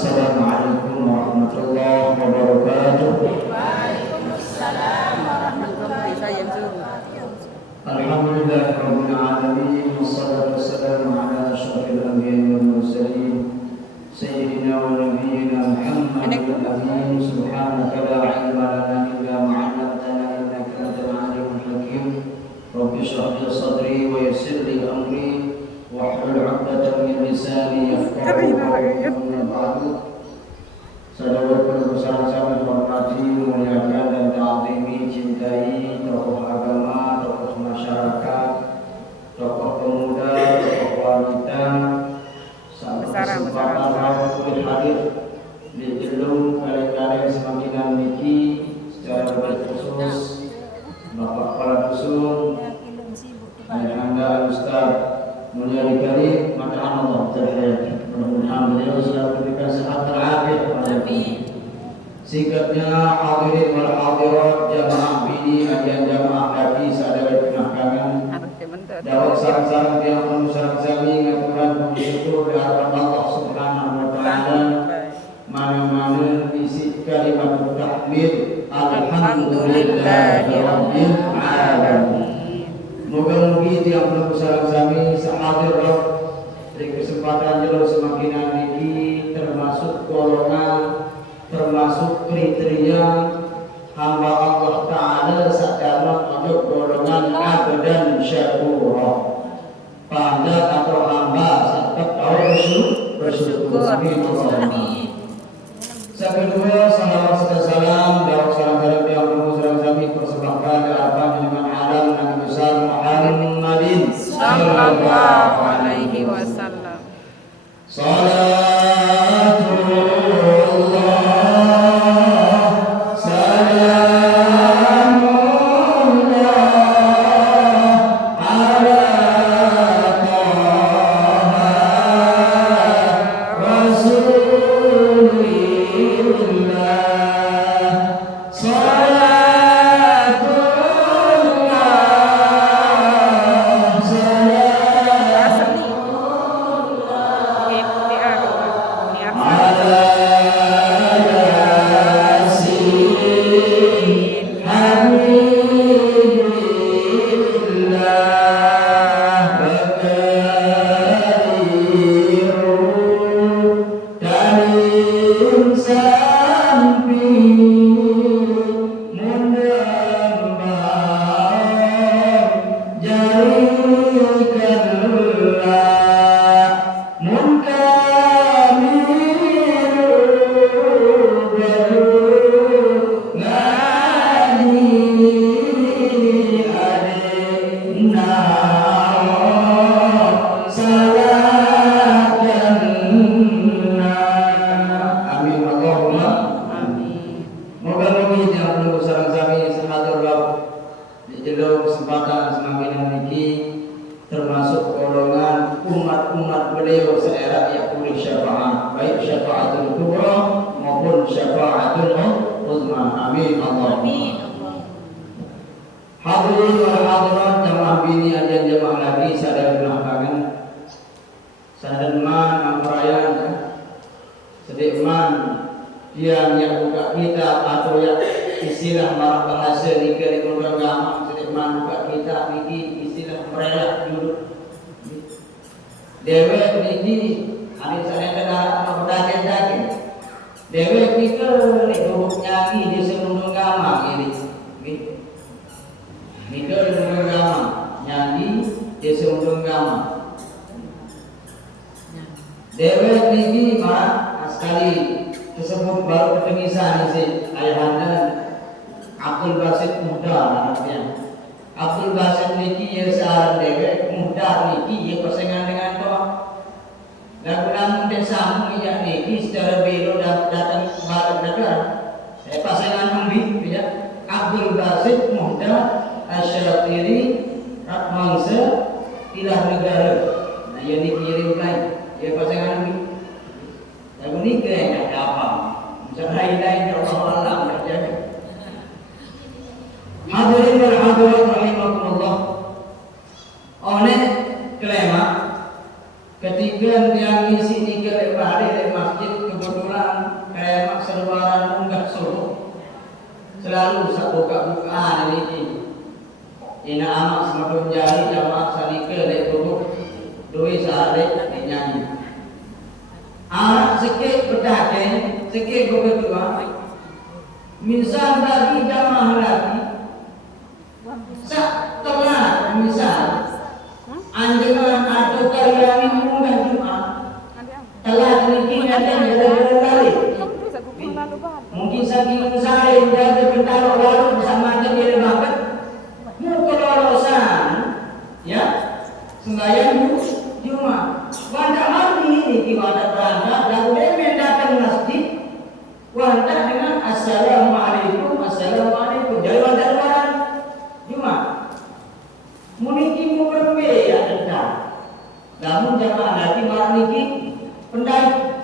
Assalamualaikum warahmatullahi wabarakatuh. Waalaikumsalam warahmatullahi wabarakatuh. Alhamdulillahirabbil alamin wassalatu wassalamu ala asyrafil anbiya'i wal mursalin sayyidina wa nabiyyina Muhammadin amin. Subhanaka la ilma lana illa ma 'allamtana innaka antal alimul hakim. Rabbi shrah li sadri wa yassir li amri wahlul 'uqdatam min lisani yafqahu qawli. Saudara-saudara bersama-sama hormati, muliakan dan ta'zimi, cintai tokoh agama, tokoh masyarakat, tokoh pemuda, tokoh wanita. Sampai kesempatan rawat kulit hadir di jelung kalian semakinan niki secara berkhusus Bapak Kepala Dusun Ayahanda Ustaz mulia dikali maka Allah terhayat. Mudah-mudahan beliau selalu diberikan sehat terakhir. Sikapnya hadirin wal hadirat jamaah bini ajian jamaah haji sadaya penahkangan dawat sarang-sarang yang penuh sarang-sarang ngaturan pengusutur harapan Allah subhanahu wa ta'ala mana-mana isi kalimat tahmid alhamdulillahi rabbil alamin. Moga-moga yang penuh sarang-sarang sehadir di kesempatan jauh semakin ini termasuk golongan, termasuk kriteria hamba Allah Ta'ala sadama untuk golongan abdan syakura, panda atau hamba sampai tahu bersyukur. Amin. Kedua, salawat serta salam dan salam yang bermusyawarah persembahkan ke atas dengan alam Nabi besar Muhammadin sallallahu alaihi wasallam. Ketiga yang isi tiga lebar dari masjid kebetulan ini. Ina amak semakin jari jamaah salike lek tubuh doi sehari nyanyi. Anak sikit berdaden, sikit berdua. Misal bagi jamaah lagi, sak telah misal anjuran atau karyawan mudah Jumat telah demikian dan berkali. Mungkin saking saya menjaga bertaruh lalu bersama dia banget. Kelolosan ya sembahyang Jumat wanda mandi ini wanda berangkat lalu dia mendatang masjid wanda dengan assalamualaikum jadi wanda lebaran Jumat muniki mu berbeda tentang namun jamaah nanti malam niki pendai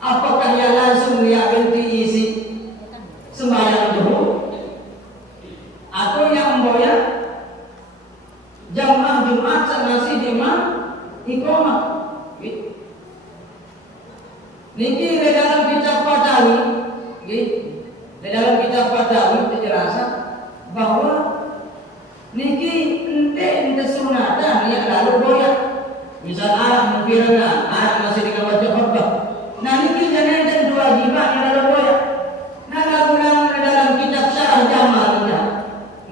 apakah yang langsung dia ganti isi sembahyang dulu atau yang membayar jamaah Jumat masih jemaah iqamah. Niki di dalam kitab Badawi, di dalam kitab Badawi penjelasan bahwa niki ente sunatan yang lalu boyak. Misal anak mungkiran anak masih dengan wajah khutbah. Nah niki jangan ente dua jimat yang lalu boyak. Nah lalu dalam kitab syarah jamaah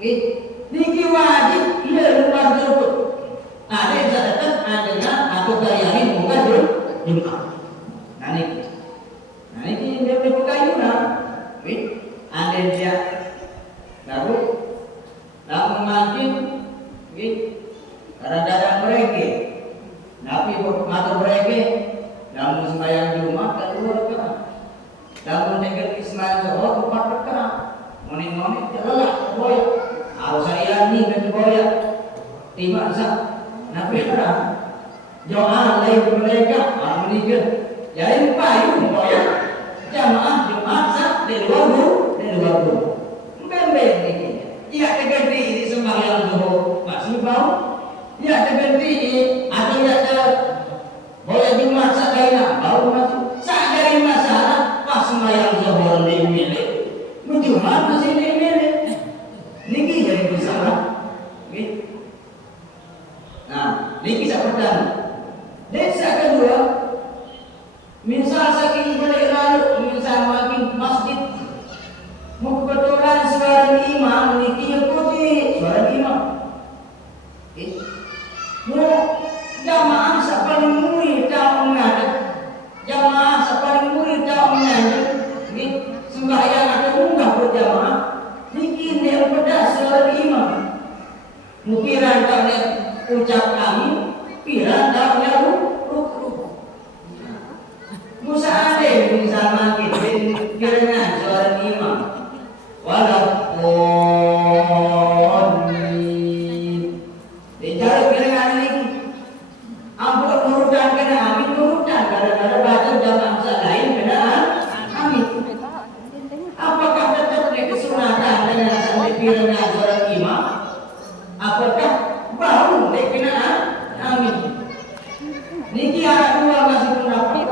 niki wajib ia luar tersebut. Ada yang saya datang adanya atau karyawan bukan Jumat. Nah niki dia berbuka yuna. Ada dia lalu makin kadang-kadang mereka tapi atau mereka dalam sembahyang Jumat keluar rakaat. Dalam negeri sembahyang Zuhur 4 rakaat. Monik-monik terlelak boyak. Aku saya ni kan boyak. Tiba sah. Nabi orang jamaah lain mereka menikah. Jadi payu boyak. Jamaah Jumat sah di luar guru. Bembel ni. Ia terganti di sembahyang Zuhur masih bau. Ia terganti atau ia boyak Jumat sah lain bau masih. Sah dari masalah pas sembahyang Zuhur ni milik. Jumat masih ni milik. Niki jadi bersalah. Nah, niki saya pertama. Desa kedua, misal saking balik lalu, misal makin masjid, kebetulan suara imam, niki yang putih, suara imam. Mau jamaah sepaling murid tak mengajar, jamaah sepaling murid tak mengajar. Sembahyang ada munggah berjamaah, niki dia pedas suara imam. Mukiran tak dia ucap kami, piran tak dia ruk. Musa ada bersama kita dengan suara imam. Walaupun dijaga pirangan ini, ampun nurutan kena amin nurutan kadang-kadang baca jamaah lain kena amin. Apakah tetap kesunatan dengan sampai pirangan suara imam? Apakah baru kenaan? Amin. Niki ada dua masih pendapat.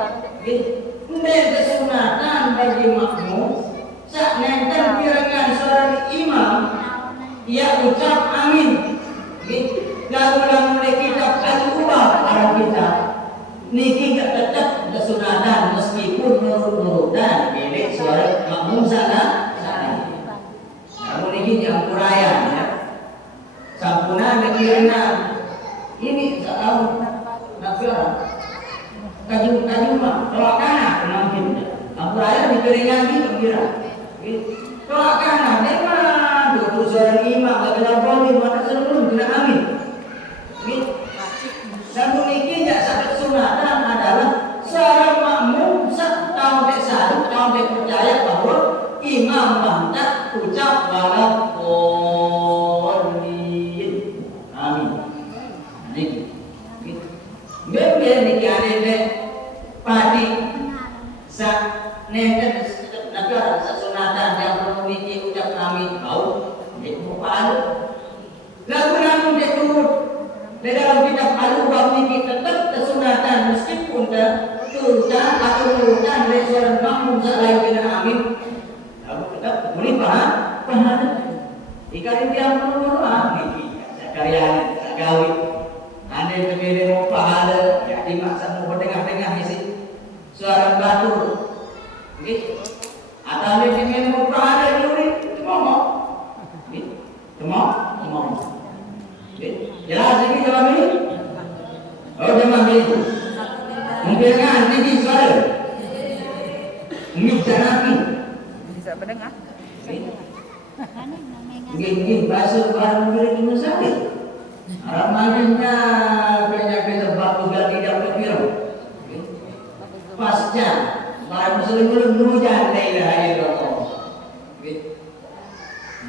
Nek kesunatan bagi makmum sak nenten pirangan suara imam ia ucap amin. Lalu kita akan ubah arah kita. Niki tetap kesunatan meskipun nurut-nurutan milik suara makmum sana. Namun ini jampurayan ya. Sampuna nekirna ini tahu nakira kaju mah tolak kanan mungkin ampurayan nekirna di kira tolak kanan memang tu suara imam kena boleh mana sebelum kena amin. Satu niki jak sangat sunatan adalah seorang makmum setahun tahun percaya bahwa imam bantah ucap walaupun amin. Bebe niki ane padi sa nenten negara sunatan yang memiliki ucap amin bau itu palu. Lalu namun dia turut di dalam kitab Al-Ubah ini tetap kesunatan meskipun turutan atau nurutan dari seorang makmum selain kena amin. Lalu tetap boleh paham. Ikan dia menurut niki karya gawe. Ane pemilih mau pahala, ya dimaksa mau tengah-tengah isi suara batur. Gitu. Atau ane pemilih mau pahala dulu itu ngomong. Gitu. Ngomong. Gitu. Jelas lagi jawab ini? Oh jawab ini. Mungkin kan niki suara. Mungkin jangan Bisa mendengar. Gini bahasa orang murid itu sakit. Ramalannya penyakit sebab juga tidak berkira. Pasca para muslim belum mengucap la ilaha illallah.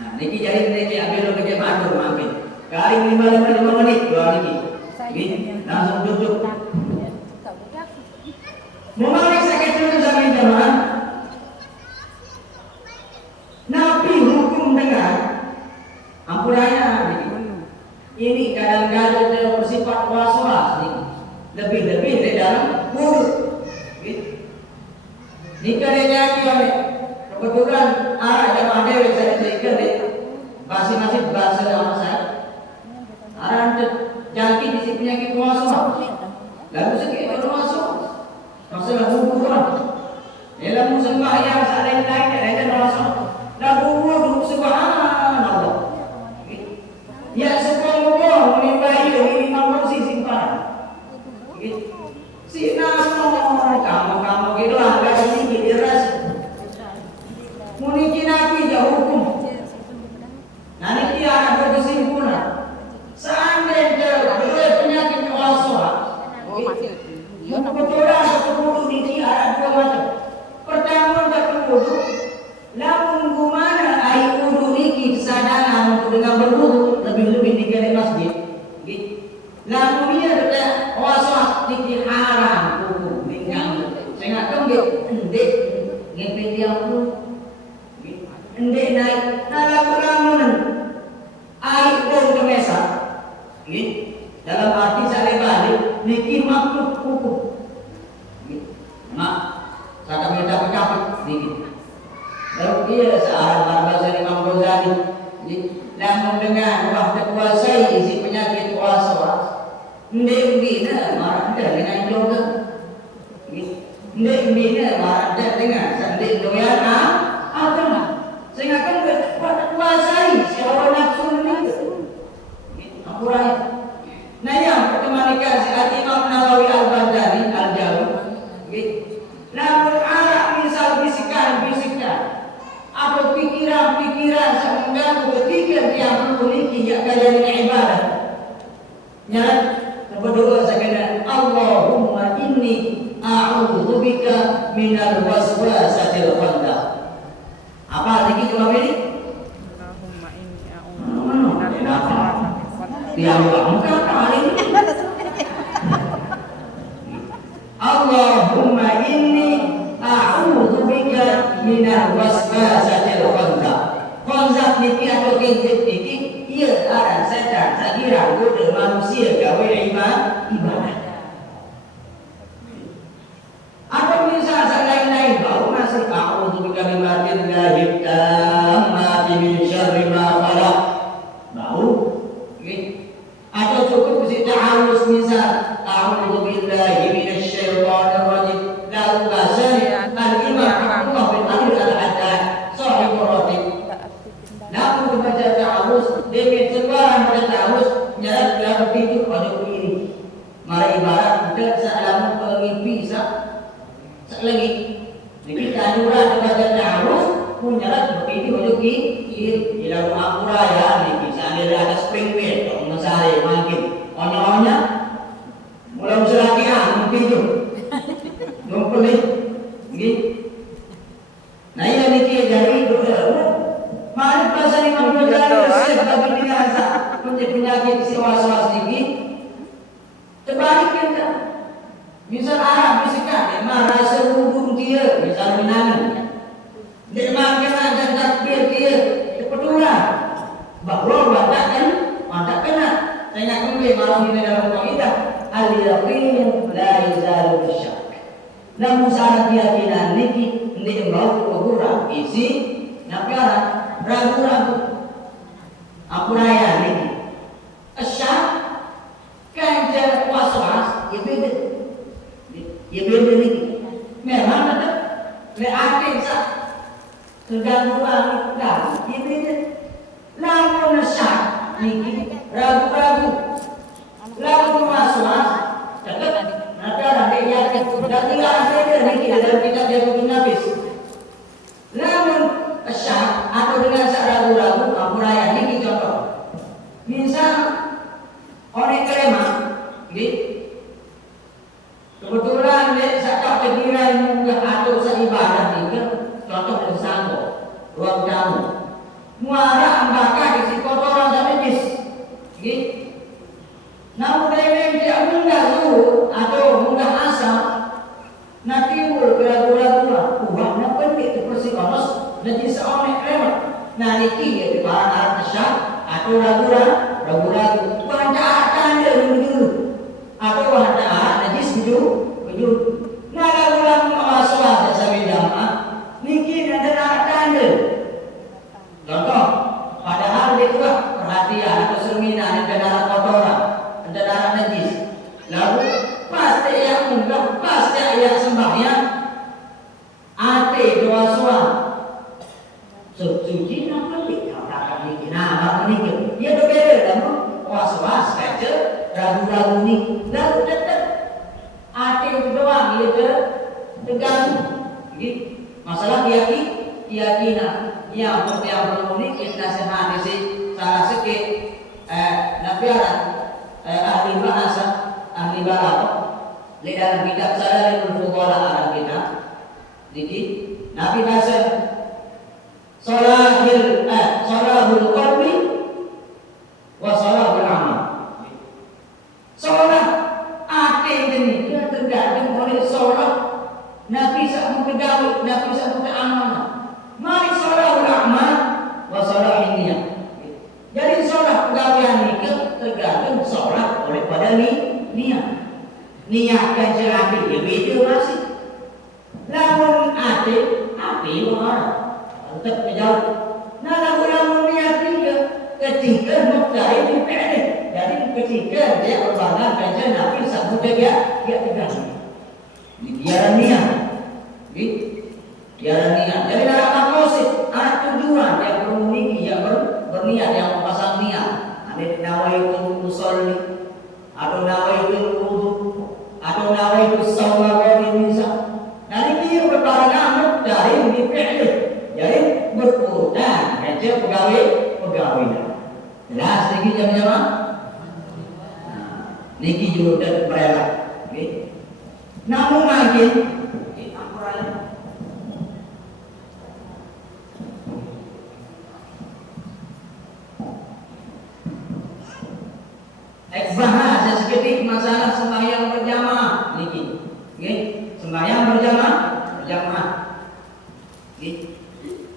Nah, niki jadi niki ambil kerja matur mampir. Kali 5 menit dua niki. Langsung duduk. Memang sakit dulu sampai jamaah. Nabi hukum dengan ampurannya ini kadang-kadang bersifat was-was lebih-lebih di dalam mulut. Jika dia jadi kebetulan jamaah dewi saya ikan masih bahasa nama saya. Jadi di sini penyakit was-was. Lalu sekali was-was. Masalah hubungan. Dalam sembahyang saling lain ada was-was. Lalu wudu subhanallah. Ya sekolah menimbai ini nomor si simpan. Si nama kamu gitu lah enggak ini diras. Muni nabi jauh hukum. Nanti dia ada berkesimpulan. Seandainya dua penyakit kuasa. Kebetulan ketemu di ada dua macam. Pertama ketemu namun gimana air wudu niki kesadaran untuk dengan berwudu lebih-lebih di kali masjid. Namun dia ada kuasa niki haram wudu dengan saya kembali endek ngepet dia pun endek naik namun air pun kemesa. Dalam arti saya balik niki makhluk hukum. Mak saya minta capek niki. Lalu dia searah bahasa Imam Ghazali namun dengan waktu kuasai isi penyakit kuasa ndek bina marah dengan jodoh ndek bina marah dengan sendiri doyan agama sehingga kan kuasai siapa nafsu itu apurai. Nah yang pertama dikasih Imam Nawawi Al-Baghdadi Al-Jawi namun arah misal bisikan atau pikiran mengganggu ketika dia memiliki kalian ibadah. Nyat berdoa sekalian Allahumma inni a'udzubika minal waswasatil khannas. Apa lagi jawab ini? Allahumma inni a'udzubika minal waswasatil Yang lengkap kali ini. Allahumma inni a'udzubika minal waswasatil khannas. Khannas niki atau kintit niki ia arah setan sakira goda manusia gawe ibadah. Atau misal lain-lain baru masih a'udzubika min matillahi tammati min syarri ma khalaq. Bau atau cukup si ta'awuz misal a'udzubillahi minasyaitonir rajim. Lalu bahasa al-imam Abdullah bin Ali al-Haddad sahibur ratib. Namun baca ta'awuz demi sebarang baca ta'awuz nyarat dalam tidur pada kiri. Mara ibarat kita salam pengimpi lagi. Jadi kanura baca ta'awuz pun nyarat berpikir pada kiri. Ilamu akura ya ni kisah dia ada spring bed kalau mesare makin onya mulai selagi mungkin tu numpulih gitu. Nah ini niki dari mari pasal Imam Ghazali sebab binasa penyakit was-was niki terbalik kan. Misal Arab bisikan rasa wudu dia misal minang dia makan dan takbir dia kebetulan bahwa watak kena saya kembali malam ini dalam kaidah al-yaqin la yazalu bisyak. Namun saat keyakinan niki ndek mau kurang isi napara ragu-ragu Apuraya ni asyak kanca was-was ya beda. Ya beda ni. Memang ada le akhir sah kegangguan dah ya beda. Lamun asyak ni ragu-ragu. Lamun was-was cakap ada dia dan tidak ada ni dalam kitab Jabul Nafis. Lamun asyak atau dengan ragu-ragu apuraya ni contoh. Misal orang kelema, kebetulan dia sakit kegiran munggah atau seibadah ni, contoh dari sangko, ruang tamu, muara ambaka di si kotoran dan najis, namun dia tidak munggah zuhur atau munggah asam, nanti timbul keraguan-keraguan, nak penting terpersi konos, najis orang kelema, nanti dia dibawa alat asyak atau ragu-ragu bahan dia dulu atau bahan najis bujur nah ragu-ragu masalah sampai jamaah niki ada tanda contoh padahal dia juga perhatian atau cerminan ada darah kotoran ada darah najis lalu pasti yang munggah pasti yang sembahyang ate doa suam suci nak lebih nah, ini dia berbeda dalam was-was saja ragu-ragu ni lalu tetap hati itu doang dia terganggu. Masalah keyakinan yang perlu ni kita nasihat si salah sikit nabiaran ahli bahasa ahli balaghah di dalam kitab Salalul Fuqaha kita. Jadi Nabi bahasa salahul qalbi wa salahul amal. Salah hati ini dia tergantung oleh salah. Nabi sama kegawi, Nabi sama keamanan. Mari salahul amal wa salahul niat. Jadi salah pegawaian itu tergantung salah oleh pada niat. Niatkan hati dia beda masih. Lamun hati orang tetap menjauh. Nah, lagu-lagu niat juga ketika muktai di pendek. Jadi ketika dia berbangga kerja Nabi sambut dia tegang. Biaran niat. Biaran niat. Jadi dalam maksud ada tujuan yang bermimpi yang berniat yang pasang niat. Ada nawaitu usolli atau nawaitu wudu atau nawaitu shauma wa misa. Nanti dia berbarang dari di pendek. Jadi berurutan kerja pegawai jelas niki jam-jam niki juga dan berelak namun makin bahasa sedikit masalah sembahyang berjamaah niki sembahyang berjamaah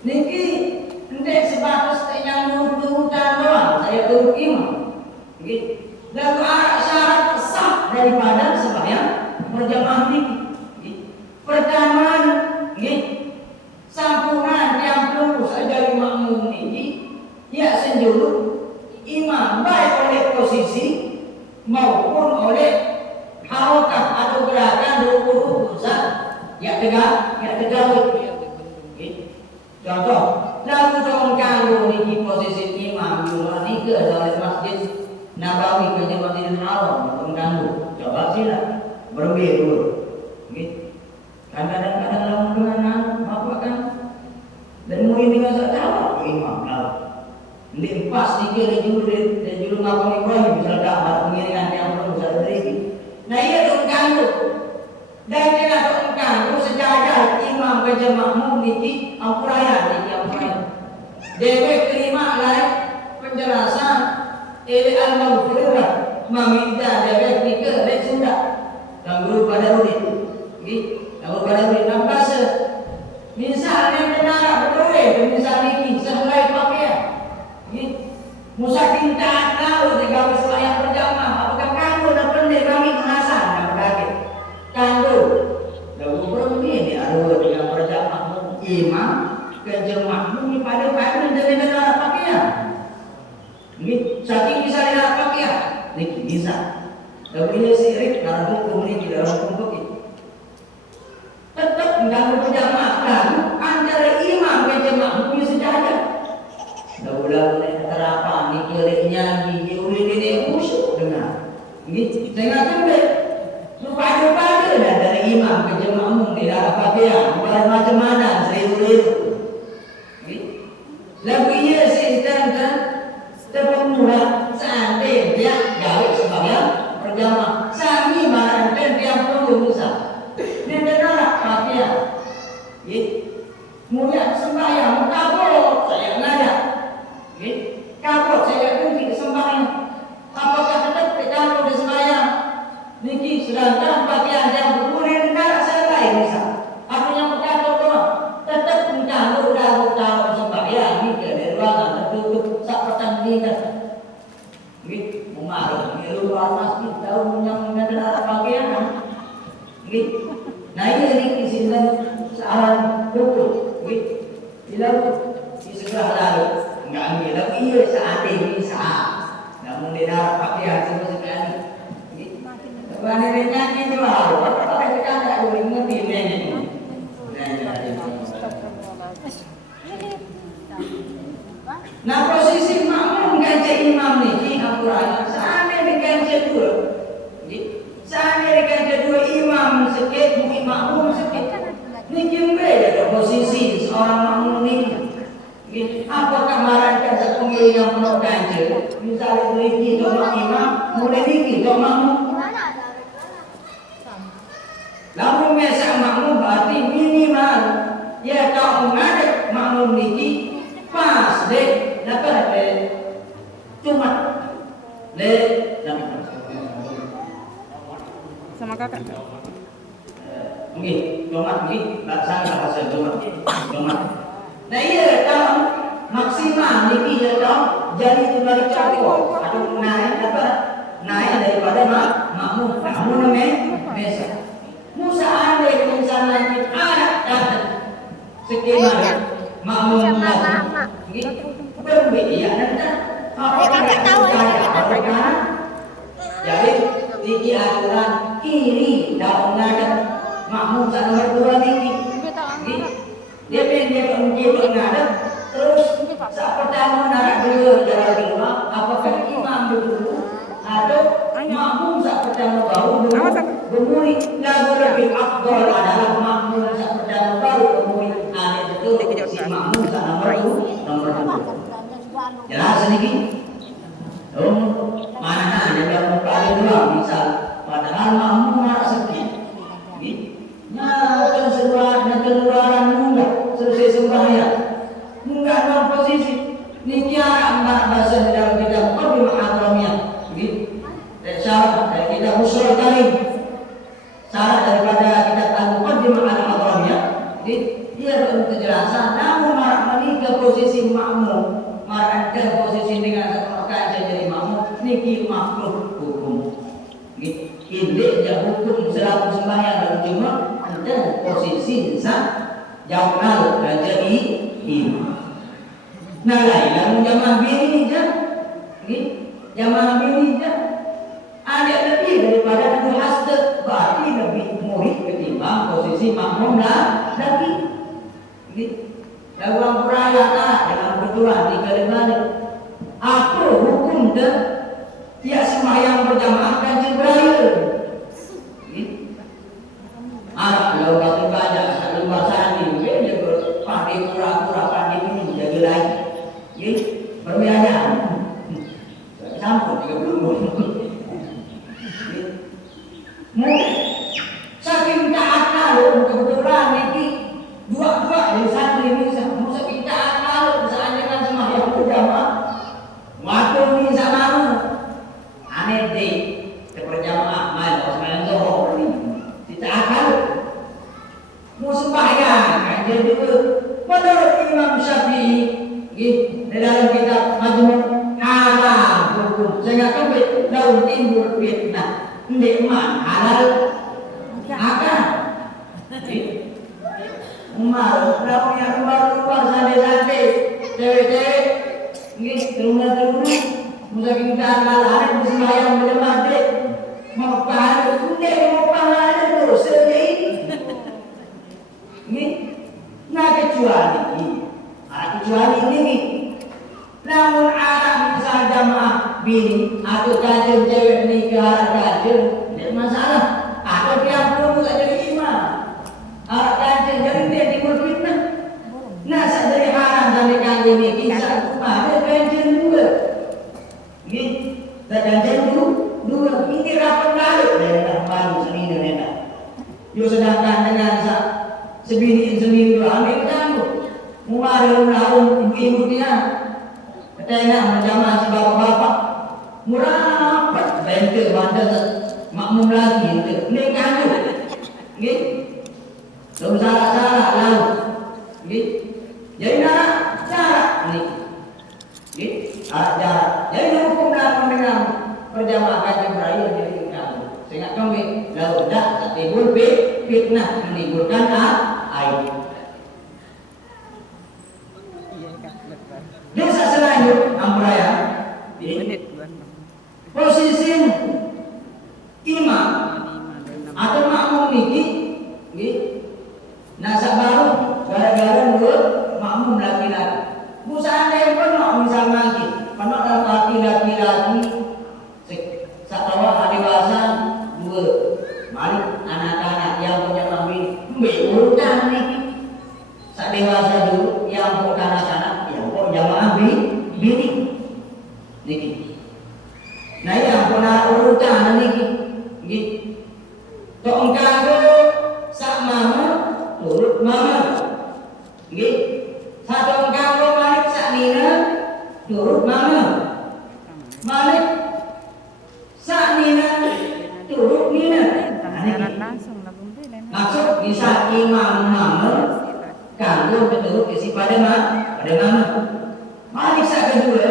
niki ndek sebatas yang nurutan doang saya turut imam lalu syarat sah daripada sembahyang berjamaah niki pertama sampungan yang lurus dari makmum niki ya senjulu imam baik oleh posisi maupun oleh harokat atau gerakan ruku ya tegak contoh, lalu jangan kanggo niki posisi imam Jumat ni ke dalam masjid Nabawi ke Masjidil Haram mengganggu. Coba sila berbeda dulu. Kan kadang-kadang lamun dengan apa kan dan murid dengan tak imam lalu. Ndi pas dikira juru makam Ibrahim bisa dapat pengiringan yang belum bisa terjadi. Nah ia dong ganggu. Dan kita dong ganggu sejajar imam ke makmum niki ampuraya niki ampuraya. Dewe terima lain penjelasan al-maghfirah meminta dewe niki lek sudah. Dan guru pada rudi. Guru pada rudi nampak misalnya benar betul misal niki sehelai pakaian. Musa kinta tahu tiga yang berjamaah apakah kamu dan pendek kami mengasah dan berakhir kamu lalu berhenti ada yang berjamaah imam ke jemaahmu pada dari negara pakaian Ini saking bisa lihat pakaian, ini bisa. Tapi dia sirik karena hukum ini tidak hukum itu. Tetap mengganggu berjamaah dan antara imam dan jemaah punya sejajar. Daulah antara apa ni kiriknya di urin ini khusyuk dengar. Ini saya katakan supaya dan dari imam ke jemaah tidak ada pakaian, bukan macam mana seribu-ribu. Lagu ia sistem terpenuh seandainya dia gawe sebagai berjamaah. Sami mana dan dia perlu bisa. Dia benar pakaian. Mulia sembahyang kabur saya nanya. Kabur saya kunci sembahyang. Apakah tetap kalau di sembahyang? Niki sedangkan pakaian yang berkulit negara saya lain bisa. Aku yang berkata doang tetap mencampur dah sembahyang ni ke ruangan tertutup sak pertandingan. Gitu, memarah. Di luar masjid tahu yang negara pakaian. Gitu. Nah ini sini saran hukum. Gitu. Bila di sebelah lalu enggak ambil tapi iya saat ini saat. Namun di dalam pakaian semua sekali. Wanita nyanyi juga harus, tapi kita tidak boleh ngerti nyanyi. Nah posisi makmum ganjil imam ni, Al-Quran. Sana di ganjil dua, sana di ganjil dua imam sikit, mungkin makmum sikit. Ni kimbe ada posisi seorang makmum ni. Apakah marahkan satu pemilih yang penuh ganjil? Misalnya beri kita imam, mulai kita makmum. Lalu biasa makmum berarti minimal ya kau mengadap makmum niki pas deh dapat cuma deh sama kakak. Mungkin cuma ni bahasa cuma. Nah iya kau maksimal niki ya kau jadi dari cowok atau naik daripada makmum namanya biasa. Musa andai misalnya ada skema makmum lagi, berbeda nanti. Kakak tahu jadi tinggi aturan kiri daun nada makmum nomor 2 tinggi. Dia pengen nada terus saat pertama nada dulu jalan kedua apakah imam dulu atau makmum saat pertama baru bermuri lagu lebih afdal adalah makmum saat pertama baru bermuri itu si makmum saat nomor 2 jelas sedikit mana ada yang paling dua misal padahal makmum nak sedikit nyata keluaran muda selesai sembahyang enggak dalam posisi niki anak bahasa dalam kitab Qadim Al-Adramiyah syarat dari kitab Ushul Karim syarat daripada kitab Al-Qadim Al-Adramiyah jadi dia berkejelasan namun menikah posisi makmum marahkan posisi dengan sepakat jadi makmum niki makruh hukum ini dia hukum selaku sembahyang dan cuma ada posisi jauh lalu dan jadi imam. Nah lain jamaah bini je, jamaah bini je ada lebih daripada kedua hasd berarti lebih murid ketimbang posisi makmum lah lagi. Dalam perayaan dalam kebetulan di kalimat apa hukum dan dia sembahyang berjamaah kan Jibril. Kalau batu banyak satu bahasa ini dia berpandi pura-pura pandi ini menjadi lagi. Berbeda. Campur 30. Saking taat kalau kebetulan ini dua-dua dari santri ini saking taat kalau misalnya kan sembahyang berjamaah waktu ini sama aneh deh berjamaah main sembahyang zuhur ini ditaat kalau mau sembahyang kan jadi menurut Imam Syafi'i dalam kitab Majmu' halal hukum sehingga kembali daun timbul fitnah nikmat halal akan Umar yang keluar santai-santai cewek-cewek teruna Musa kita lalat mesti bayang berjamaah dek. Mau pahala dek, mau pahala dosa dek. Ni, nak kecuali ini. Namun anak misalnya jamaah bini atau kajian cewek nikah kajian, tidak masalah. Atau tiap puluh tak jadi imam. Anak kajian jadi dia timbul fitnah. Nah, dari haram sampai kajian ini kisah rumah ada kajian dua. Ini kajian dua. Ini rapat balik dari baru seni dan enak. Yo sedangkan dengan sebini dua ambil kamu. Umar tahun ibu-ibu dia. Katanya menjamah si bapak-bapak murapat benter bandar makmum lagi itu ini kanju gitu belum salah lalu gitu jadi nak cara ini gitu cara jadi hukum dalam dengan perjamaah kaji berayar jadi kamu sehingga kami lalu tak timbul fitnah menimbulkan aib. Desa selanjut Ambraya posisi imam atau makmum niki nasa baru gara-gara dua makmum laki-laki busana yang penuh misal lagi penuh dalam arti laki-laki satawa dewasa dua mari anak-anak yang punya mami urutan niki sak dewasa dulu yang punya anak-anak jamaah bini niki. Nah yang pernah urutan niki, gitu. Tok engkau sak mama turut mama, gitu. Satu engkau balik sak nina turut mama, balik sak nina turut nina. Maksud bisa imam mama, kanggo turut isi pada mama. Malik sak kedua,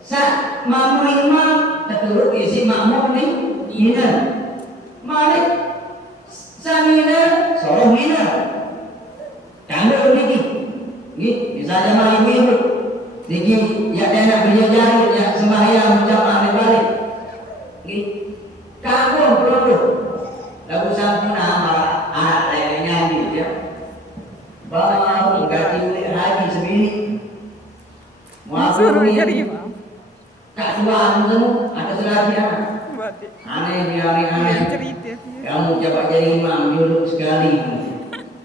sak makmum imam keturut isi makmum ni nina. Malik sak nina sorong nina. Kandung niki, misalnya malik ibu, niki ya dia nak berjari ya sembahyang jamaah balik. Kagum peluru, lagu sampuna anak lainnya ni ya. Bawa ganti ulit lagi sebini. Suruh cari imam. Tak tuan kamu ada selagi aneh dia aneh. Kamu coba jadi imam dulu sekali.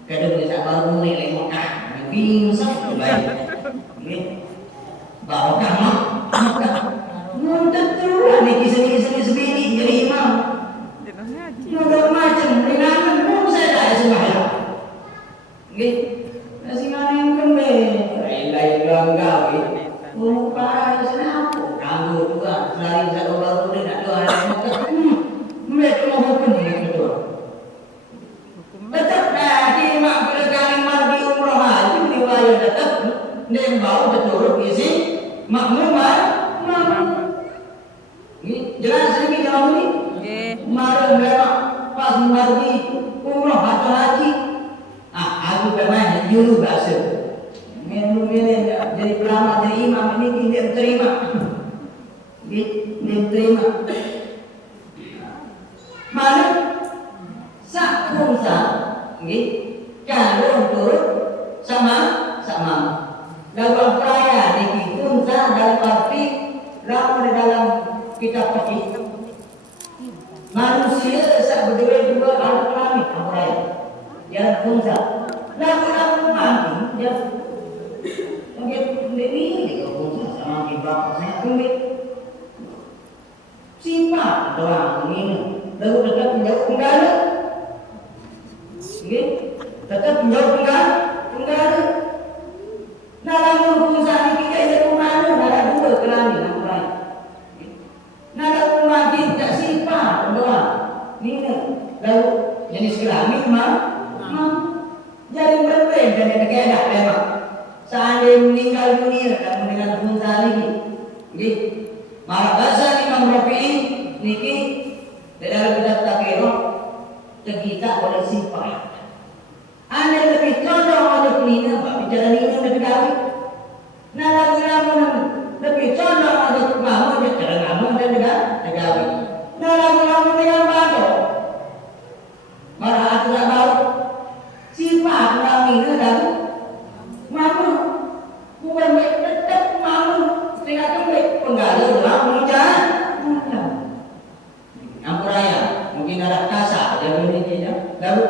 Kadang bisa baru ni Mekah. Bingung satu baik. Bawa kamu. Tentu ada kisah-kisah sebini jadi imam. Mudah macam dengan saya tak sembahyang. Nasi maning kembali. Lain langgar. Lupa senang, kanggo juga selain satu baru ni nak doa nak mereka mau hukum ni betul. Tetap dah di mak berkali mardi umrah haji riwayat tetap nem bau betul isi makmum jelas lagi jauh ni. Mari mereka pas mardi umrah atau haji, aku pernah juru bahasa. Menu-menu jadi ulama jadi imam ini tidak terima, diterima. Mana sak kumsa, kalau turut sama. Lalu peraya di kumsa dalam arti dalam kitab fikih. Manusia sak berdua alat kelamin peraya, jangan kumsa. Lalu mati dia. Mungkin ini kalau sama kita saya kulit sifat doang ini lalu tetap menjauh penggala tetap menjauh penggala dalam urusan kita itu mana ada dua kelamin yang lain dalam rumah kita sifat doang ini lalu jenis kelamin jadi berbeda dari negara memang seandainya meninggal dunia dan meninggal dunia lagi, malah bahasa Imam Rafi'i niki dalam kitab Taqrib kita oleh sifat. Anda lebih condong untuk nina, bicara nina lebih kali. Nah lagu lebih condong untuk mama dan negawi. Nah lagu-lagu dengan batu, marah aku tak tahu. Sifat namanya dan mamu, bukan tetap mamu. Setengah kembali penggalau dalam mengucap. Ampuraya, mungkin ada kasar dia memilikinya. Lalu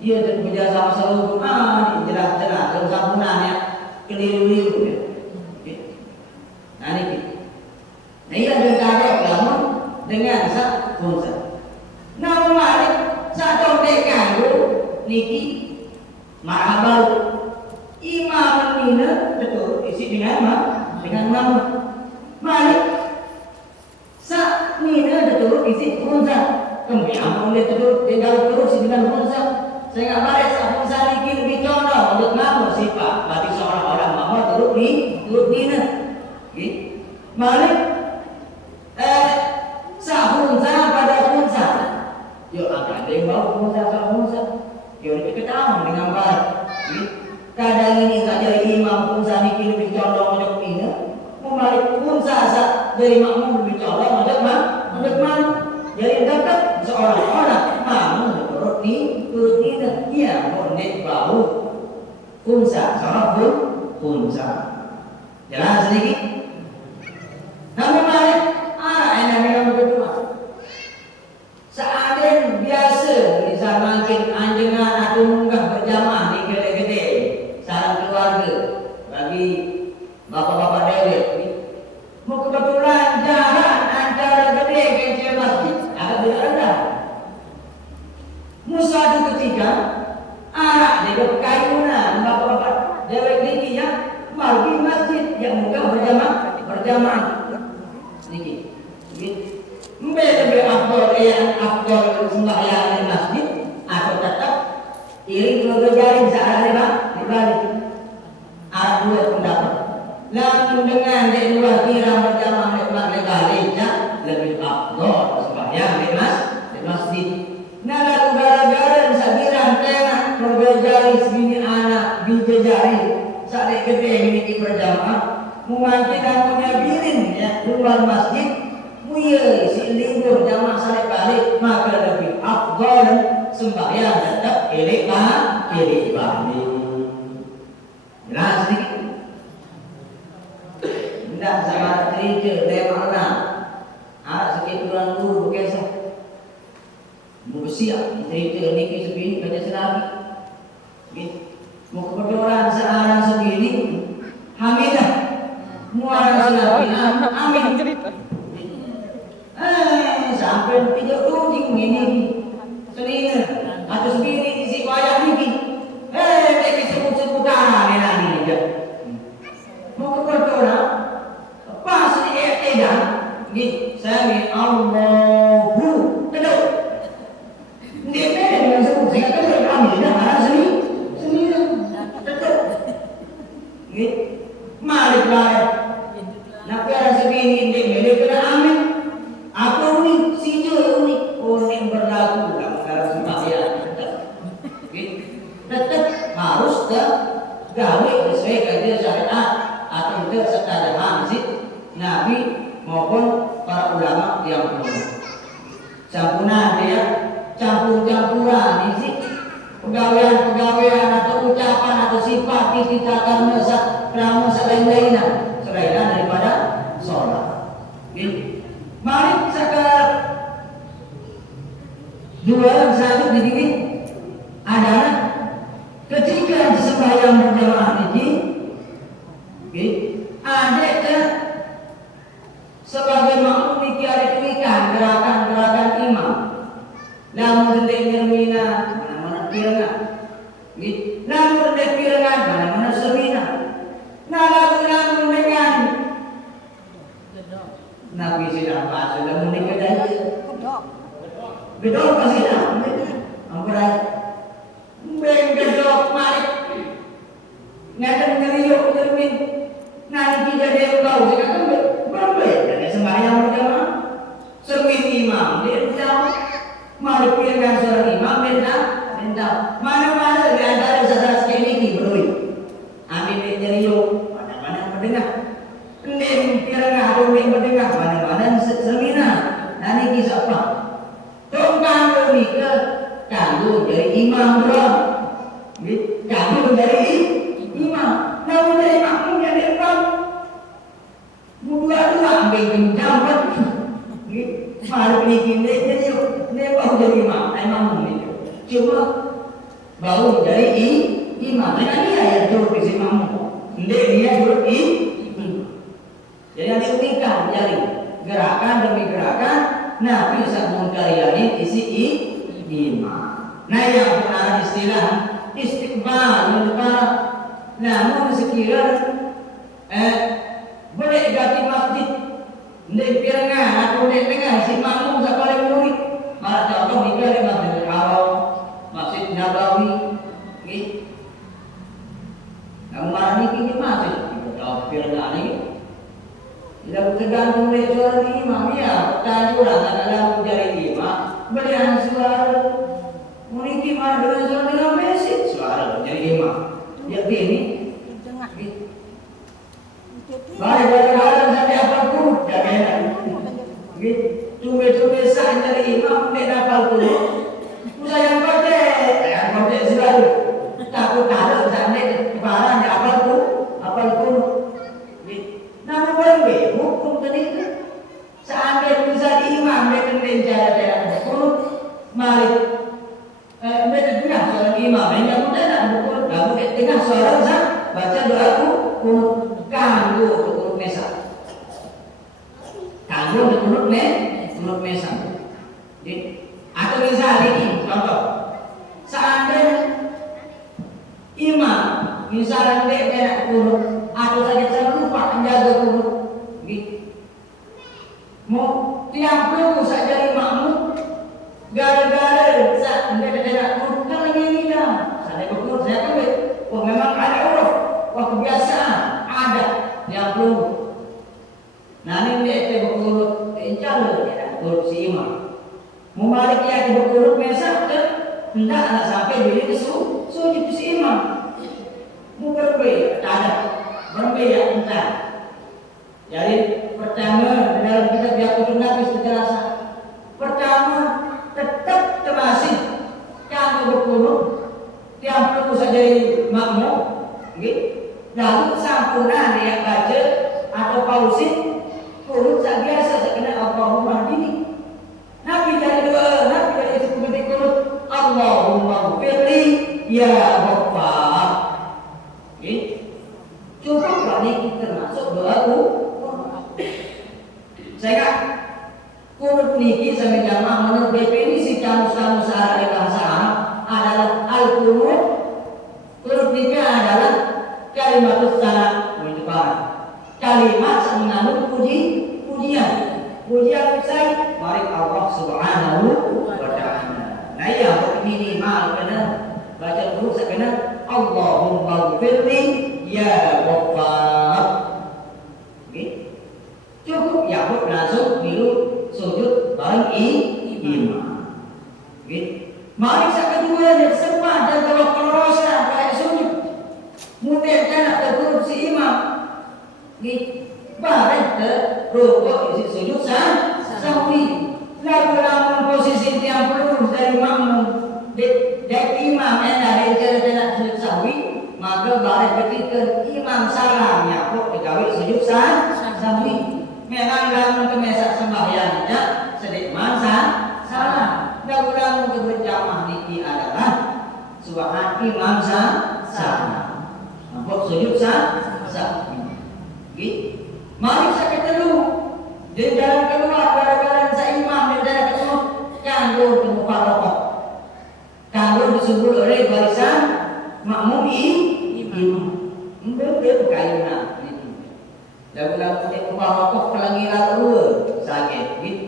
ia bekerja sama seluruh jelas-jelas dalam sampunannya keliru-liru ya. Nah ini. Nah ia dengan namun dengan sak punsa. Namun mari satu dekan niki marabau imam mina betul isi dengan nama. Mari sak mina betul isi punsa. Kemudian oleh tinggal terus dengan punsa. Sehingga mari sak punsa niki lebih condong untuk ngamu sifat bagi seorang orang mau turut mina. Mari sahunsa pada punsa. Yuk akan ada bawa punsa sahunsa. Yuk diketahui dengan baik. Kadang ini saja imam punsa niki lebih condong untuk mina. Mari punsa dari makmum lebih condong untuk mana? Jadi tetap seorang orang makmum turut mina. Ia boleh bau punsa sama punsa. Jelas sedikit. Namun mari enak memang betul. Seaden biasa bisa makin anjengan atau munggah berjamaah di gede-gede sarang keluarga bagi bapak-bapak dewek. Mau kebetulan jarak antara gede ke masjid agak beda rendah. Suatu ketika anak dia berkayunan bapak-bapak dewek tingginya pergi masjid yang munggah berjamaah. Niki, lebih afdol sembahyang di masjid atau tetap iring keluarga jaring searah dibalik. Ada dua pendapat. Lalu dengan dua kira berjamaah legalnya lebih afdol sembahyang di masjid. Nah lalu gara-gara sabiran kena keluarga jaring segini anak bijajari saat gede ini berjamaah. Mungkin punya birin ya luar masjid muya si libur jamaah saleh balik maka lebih afdal sembahyang tetap pilih balik. Jelas sedikit. Tidak sama cerita dari mana? Sedikit bulan dulu kisah. Bersiap cerita niki segini baca serabi. Mau kebetulan searang segini hamidah. Muara selapian, amin. Sampai pijak runcing ini, senina atau sendiri isi wayang ini. Mereka sebut-sebutan ini aja. Mau kebetulan, pas di edan, sami Allahu kedua. Dia dengan sebut saya kan kami dah senina, kedua. Mari. Nak ada segini ini milik kena amin. Apa unik? Sijil unik. Unik berlaku dalam sembahyang. Tetap harus gawe sesuai kaedah syariat atau sekadar masjid Nabi maupun para ulama yang kuno. Campuran dia, campur-campuran isi pegawaian atau ucapan atau sifat kita karena ramu selain-lainan daripada sholat. Mari sekarang dua yang satu begini adalah ketika sembahyang berjamaah ini, ada ke sebagai makmum ini ada tulikan gerakan imam. Namun hendak mina mana-mana pirangan. Namun hendak pirangan mana-mana semina. Lalu dengan Nabi sudah pas sudah menikah dah. Bedok pasti dah. Ampai. Bedok mari. Ngatan ngeriuk termin. Nanti kita dia tahu sekarang berbeda dari sembahyang berjamaah. Semin imam dia tahu. Mari pirangan seorang imam dia tahu. Mana-mana di antara saudara sekali berui. Amin ngeriuk. Mana mendengar, nem pirang ada yang mendengar, mana-mana Kamu menjadi imam. Namun dari makmum yang di depan dua-dua ambil kencang kan. Mari bikin dia baru jadi imam, makmum itu. Cuma baru menjadi imam. Mereka dia yang turut di sini makmum. Dia turut imam. Jadi nanti unikkan jari gerakan demi gerakan. Nabi saat mengkaryani isi imam. Nah yang benar istilah istiqbal menuju. Namun sekiranya boleh ganti masjid, di pirangan atau di tengah si makmum tak boleh murid. Malah contoh nikah di Masjidil Haram, Masjid Nabawi, gitu. Namun malah nikah masjid, kita pirangan ini. Tidak tergantung dari suara imam ya, tajuran adalah menjadi imam. Berian suara, muniki malah dengan suara dengan mesin suara menjadi imam. Jadi ini, baik sampai apapun jangan. Cuma sah jadi imam tidak apapun. Yang pakai selalu. Takut ada sampai kebaran apapun. Namun boleh hukum tadi seandainya bisa imam dengan cara hukum malik mereka juga seorang imam yang mudah nak hukum kamu tengah seorang sah baca doa hukum kanggu untuk mesa untuk mesa atau misalnya ini contoh seandainya imam misalnya dia kena kurut atau saja saya lupa menjaga kurut mau tiap peluru saja makmum gara-gara saat dia kena kurut kan lagi ini dah saya kurut saya kan memang ada uruf kebiasaan ada tiap peluru nah ini dia berkurut insya-Allah ya kurut si imam membalik dia berkurut mesa hendaklah sampai diri sujud si imam berbeda, ada berbeda entah. Jadi pertama dalam kitab Yaqutun Nafis penjelasan. Pertama tetap termasih kamu berkurut tiap perlu saja makmum, lalu sampurna dia baca atau pausin kurut biasa sekena Allahumma ini. Nabi dari doa, Nabi dari seperti kurut Allahumma firli ya Ghaffar. Cukuplah ini termasuk doa saya kurut niki sampai jamaah menurut definisi kamus-kamus Arab bahasa Arab adalah al-qunut. Kurut niki adalah kalimat salat kalimat mengandung pujian saya mari Allah Subhanahu wa taala. Nah ya minimal kena baca dulu sekena Allahumma firli ya Ghaffar. Cukup ya buat langsung milu sujud bareng imam. Mari kedua yang sempat dan kalau kerosa kayak sujud. Kemudian kan terkurut si imam. Bareng rukuk isi sujud sahwi. Lalu posisi tiang peluru dari makmum dari imam yang dari cara sujud sahwi. Maka barang ketika imam salam nyapuk dikawin sujud sahwi. Memang dalam kemesak sembahyangnya sedikit salam. Dan ulang berjamaah niki adalah suahan imam salam. Nampak sujud sahwi. Mari saya ketemu di jalan keluar gara-gara saya imam di jalan keluar kanggo tempat rokok. Kanggo disebut oleh barisan makmum imam. Dia kayuna itu. Lagu-lagu dia rokok pelangiran sakit gitu.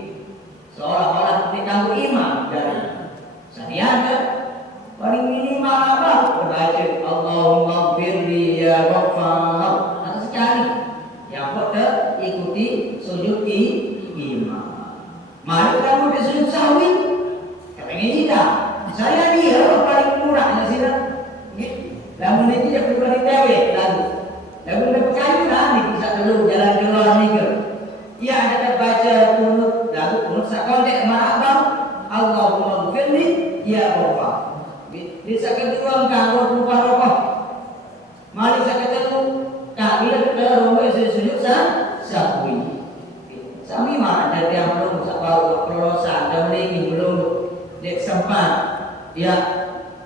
Seolah-olah kita kanggo imam dari sadiaga paling minimal apa? Berbaca Allahumma firli ya Ghaffar. Atau sekali yang pertama ikuti sujud imam. Mari kamu di sujud sahwi. Kepengen tidak? Saya dia paling murahnya sih lah. Namun ini tidak perlu ditewe lagu. Lagu berkayu lah ni bisa dulu jalan keluar ni ke. Ia ada terbaca kunut lagu kunut sakontek marah bang. Allahumma firli ya Ghaffar. Di sakit kedua kanggo rupa rokok. Mari sakit telu kami ke rumah sujud sahwi. Sami mah ada yang belum sabau kelolosan dan ini belum dek sempat ya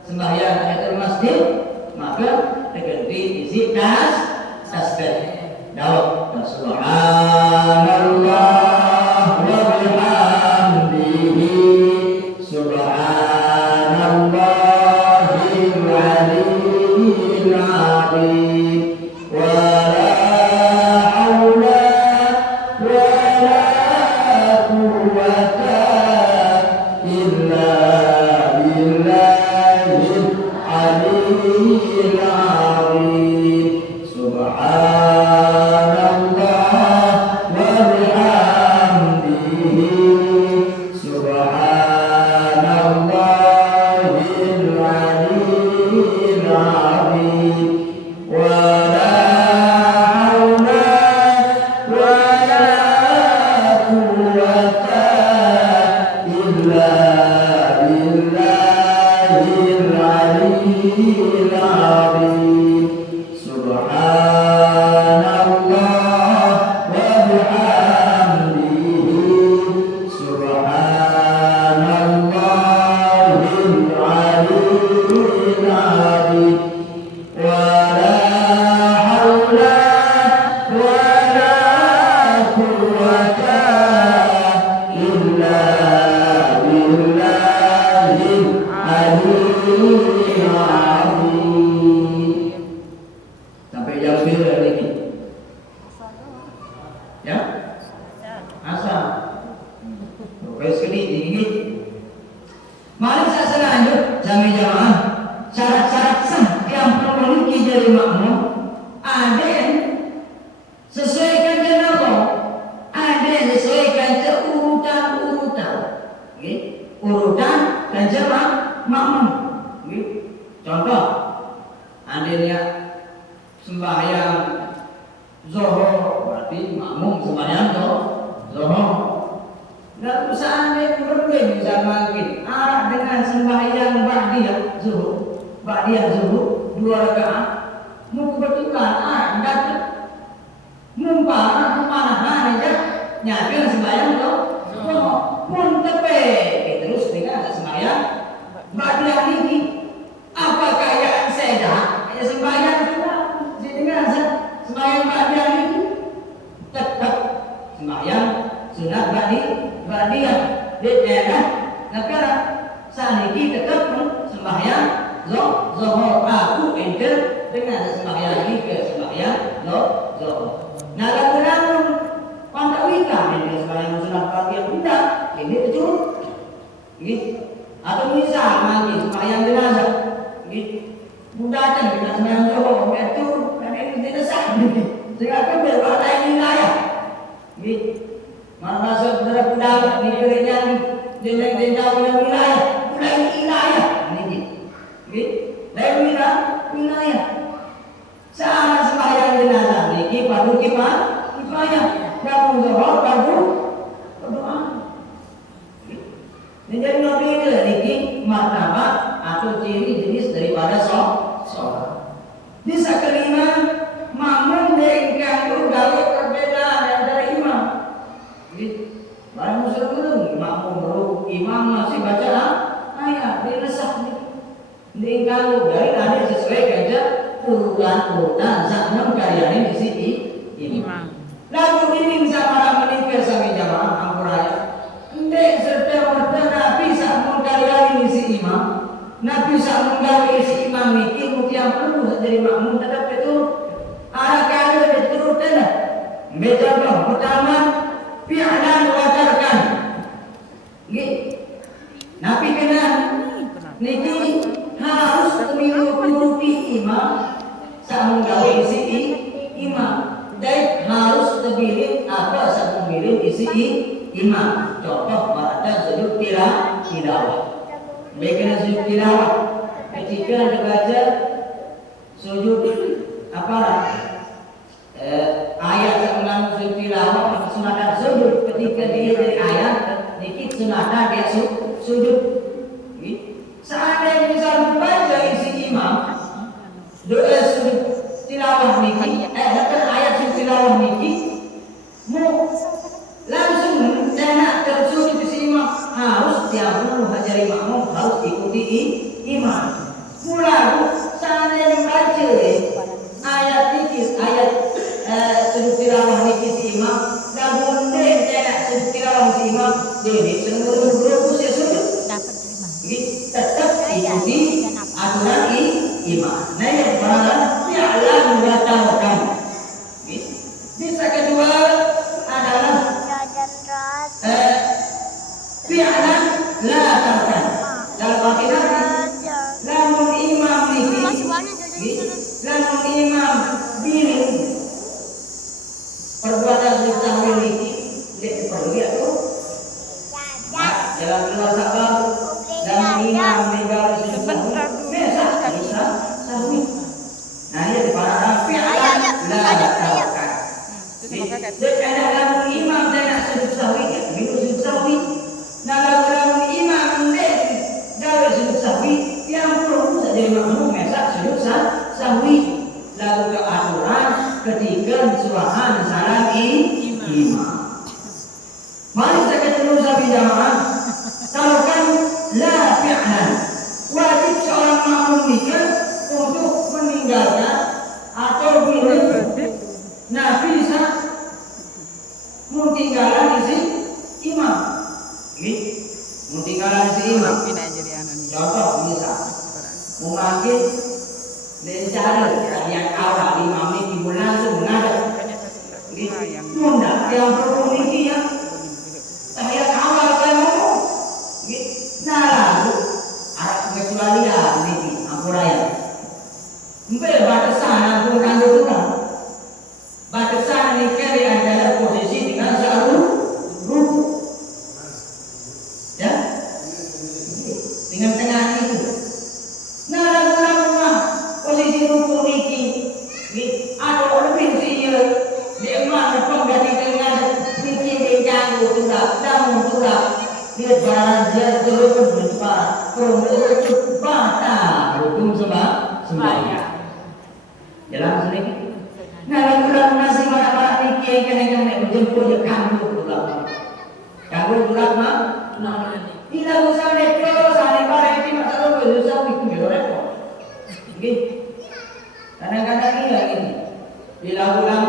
sembahyang tahiyatul masjid maka terganti isi tasbih. Daud subhanallah wa bihamdihi subhanallahil aliyyil azim wa la haula wa la quwwata illa billahil aliyyil azim subhanallah wa bihamdihi subhanallahil aliyyil azim wa la haula wa la quwwata illa billahil aliyyil azim subhanallah wa bihamdihi subhanallahil aliyyil azim wa la haula wa la quwwata illa billahil aliyyil azim. Sampai jam 9 lagi. Ya? Asal. Oke, sekali ini. Mari saya selanjut jami jamaah. Syarat-syarat sah yang memiliki jadi makmum ada yang sesuaikan dengan Allah, ada yang sesuaikan urutan-urutan. Okay? Urutan dan jamaah makmum. Okay? Contoh, adanya sembahyang zuhur berarti makmum sembahyang zuhur. Dan seandainya berbeda zaman kita dengan sembahyang ba'diyah zuhur, dua rakaat, mau kebetulan datang mumpah aja nyampe sembahyang zuhur, pun tepe terus dengan sembahyang ba'diyah ini. Apakah yang saya sembahyang dengan sembahyang ba'diyah ini tetap sembahyang sunat ba'diyah dia kan negara saniki tetap sembahyang zuhur aku enter dengan sembahyang ini ke sembahyang zuhur. Nah lalu pantawika dengan sembahyang sunat ba'diyah tidak ini betul gitu. Atau misal lagi sembahyang jenazah gitu. Budakkan dengan sembahyang zuhur itu dan ini tidak sah gitu. Sehingga berbeda wilayah gitu. Mana saudara budak di gereja di jauh wilayah, mulai wilayah ini gitu. Lain wilayah. Saat sembahyang jenazah niki padu kifayah. Kamu zuhur padu doa. Menjadi nabi niki martabat atau ciri jenis daripada sholat. Bisa kelima makmum dengan gawe perbedaan antara imam. Barang muslim makmum imam masih baca ayat dia resah nih. Kalau dari tadi sesuai kerja urutan zaknam karyanya isi imam. Lalu ini sama menikah sama jamaah ampuraya. Ndek serta merta nabi sak karyanya isi imam. Nabi sak menggawe isi imam niki mungkin perlu jadi makmum tetap itu. Arah kali diturutkan. Contoh pertama fi'lan wa tarkan. Nabi kena niki harus mengikuti imam sama gawe isi imam dan harus terpilih apa sama pilih isi imam. Contoh pada sujud tilawah. Bagaimana sujud tilawah? Ketika dibaca sujud apa? Ayat yang sujud tilawah sunatan sujud ketika dia dari ayat dikit sunatan dia sujud. Seandainya bisa membaca tilawah niki, ayat sing tilawah niki, mau langsung rencana tersujud di sini harus tiap menghajari makmum harus ikuti imam. Mula seandainya membaca ayat niki, ayat sujud tilawah niki si imam, dan bunda rencana sujud tilawah si imam, jadi seluruh grup usia sujud. Tetap ikuti aturan imam. Nah yang pertama fi'lan batalkan. Bisa kedua adalah fi'lan la tarkan. Dalam arti lamun imam niki, lamun imam bilang perbuatan sahwi niki tidak perlu ya tuh. Dalam luar sabab dan imam meninggal sebentar bisa sahwi. Nah ini di para fi'lan la tarkan. Dan dalam imam dan sujud sahwi ya, minum sujud sahwi. Nah dalam imam dan dalam sujud sahwi yang perlu saja makmum mesak sujud sahwi. Lalu ke aturan ketika suahan salam imam. Mari kita terus jamaah. Kalau kan la fi'lan wajib seorang makmum nikah untuk meninggalkan atau bilang nah bisa meninggalkan isi imam. Meninggalkan isi imam. Contoh misal mungkin lencana yang awal imam ini langsung menghadap. Munda yang perlu ini ya. Saya awal saya ngomong. Nah lalu ada kecualian ini ampuraya. Mungkin batasan aku kandung tukang. Batasan ini kali adalah posisi dengan satu ruku. Ya, dengan tengah itu. Nah lalu posisi ruku ini, atau lebih sih dia mana pengganti dengan niki dijanggu tulak, namun tulak dia belajar terus berjumpa, terus bata hukum sembahyang. Jalan sedikit. Nah, lalu masih mana niki yang kena menjemput je kanggu tulak mah. Tidak usah lekor, sehari barang itu masalah berusaha bikin lekor. Gitu. Kadang-kadang ini lagi dilakukan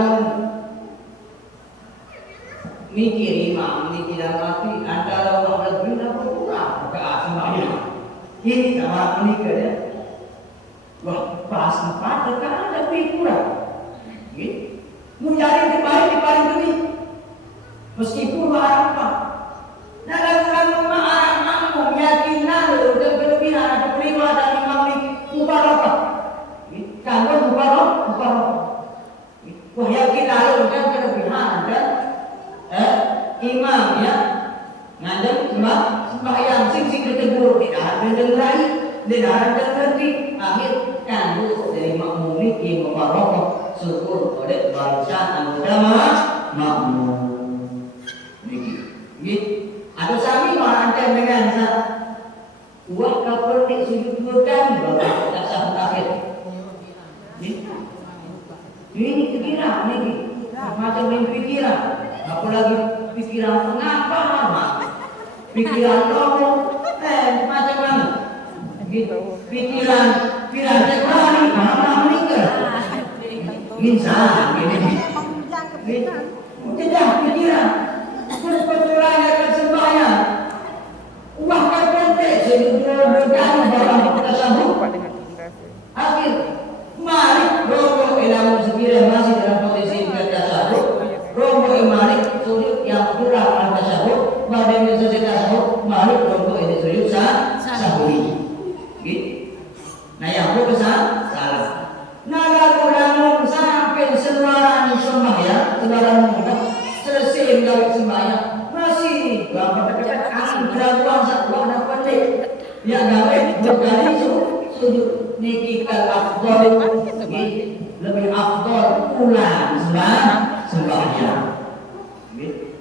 mikir imam ini tidak mati antara orang lebih dan kurang ke sembahyang. Ini kamar menikah ya. Wah pas empat kan lebih kurang. Gitu. Mencari di paling lebih meskipun apa. Nah lalu makmum yakin lalu dan kelebihan atau prima dan imam ini mubarakah. Kalau mubarakah. Wah yakin lalu dan kelebihan dan imam ya ngandeng sembahyang sing ditegur tidak ada dengerai tidak ada ngerti akhir kandung dari makmum ini mubarakah syukur oleh barisan anggota makmum. Gitu. Atau sami malah dengan wah kapal ni sujud dua kali baru tak sah akhir. Ini pikiran ni macam pikiran. Apalagi pikiran mengapa lama? Pikiran kamu macam mana? Gitu. Pikiran sekali mana meninggal? Insan ini. Tidak pikiran. Kebetulan akan sembahyang. Wah kapente sebelum berjalan dalam tasawuf. Akhir mari rombong ilmu sekiranya masih dalam posisi tasawuf. Rombong mari sujud yang kurang tasawuf. Badan sujud tasawuf mari rombong ini sujud sahwi. Gitu. Nah yang besar salah. Nah lalu sampai seluaran sembahyang, seluaran mudah selesai dari sembahyang masih kata-kata angin keraguan satu ada pendek yang gawe berkali sujud niki kal afdal lebih afdal ulang sembahyang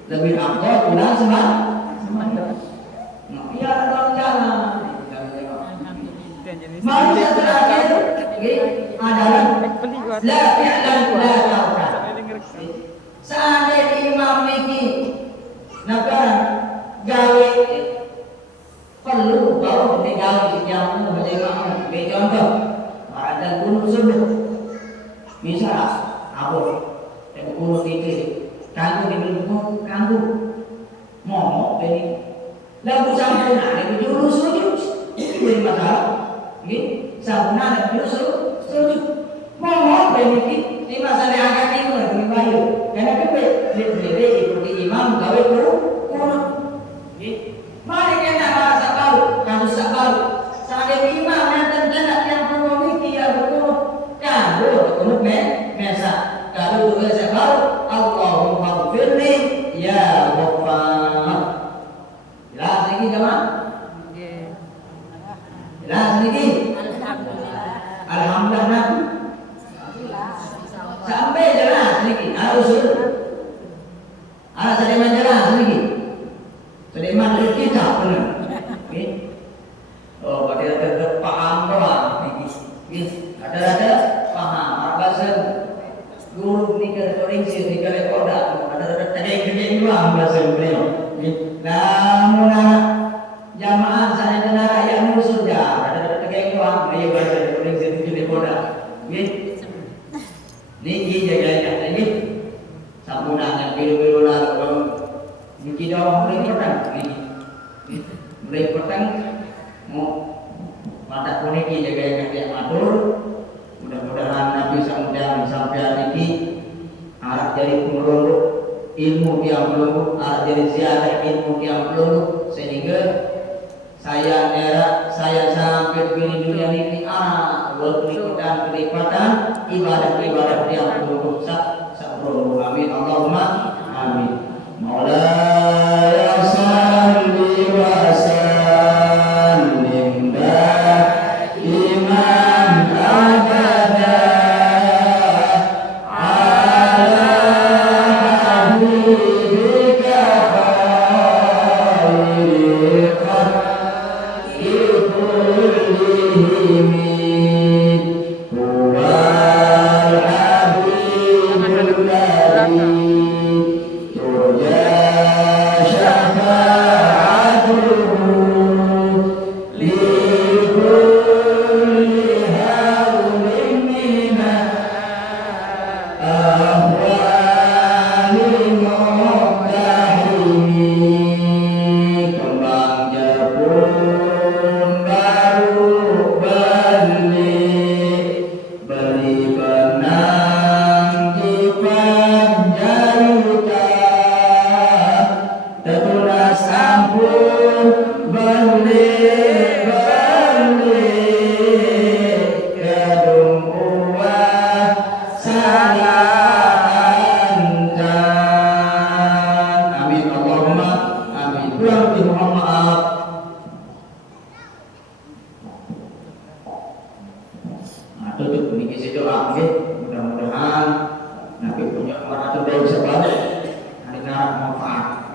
lebih afdal ulang sembahyang. Ya dalam jalan mari yang terakhir adalah La fi'lan la tarkan. Seandainya imam niki napa gawe perlu baru gawe yang menjadi contoh ada gunung sebut misal apa yang gunung itu kanggo dibentuk kanggo momok ini lagu sampurna ini jurus sujud itu jadi masalah ini sampurna dan jurus sujud momok ini di masalah agak itu lebih baik karena kita lihat ikuti imam gawe kurang mari kita bahasa baru kasus baru sampai imam yang terjadi yang memiliki yang betul kan betul mesa kalau bahasa baru Allahumma firli ya Ghaffar jelas lagi jemaah jelas lagi alhamdulillah sampai jelas lagi harus sediman jelas lagi sediman dari kita benar oh ada paham doang ada paham alasan guru ni ke koreksi ni ke rekoda ada kerja doang bahasa beliau namun jamaah saya dengar yang musuh dah ada kerja doang dia bahasa koreksi ni rekoda ni jaga ni sampunannya biru-biru lah bikin dong mulai petang mau mata kuniki jaga yang matur mudah-mudahan Nabi sampai hari ini arah jadi pengurus ilmu yang belum arah jadi ziarah ilmu yang belum sehingga saya sampai di dunia ini kenikmatan ibadah yang belum sempurna. Amin Allahumma amin. Maulaya salli wa sallim daiman abada ala habibika khairil khalqi kullihim huwal habibul ladzi tutup sedikit doa, mudah-mudahan nanti punya orang terbaik sebalik hari manfaat.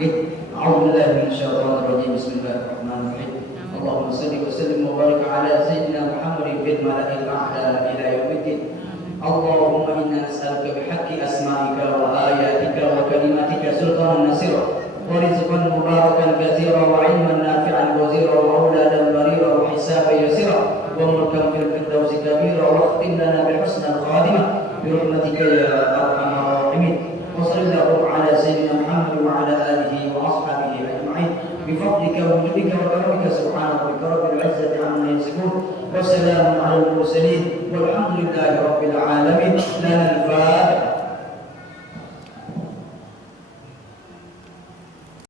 A'udzubillahi minasyaitonir rajim. Bismillahirrahmanirrahim. Allahumma shalli wa sallim wa barik ala sayyidina Muhammadin fil mala'il a'la ila yaumiddin. Allahumma inna nas'aluka bihaqqi asma'ika wa ayatika wa kalimatika sultanan nasira wa rizqan mubarakan katsira wa ilman nafi'an wa zira wa auladan barira wa hisaban yasira wa mulkan fil firdausi kabira wa akhtim lana bi husnil khatimah bi rahmatika ya arhamar rahimin. Wa sallallahu ala sayyidina Muhammad wa ala alihi wa ashabihi ajma'in bi fadlika wa judika wa karamika subhana rabbika rabbil izzati amma yasifun wa salamun ala al mursalin walhamdulillahi rabbil alamin. Lana al-fatiha.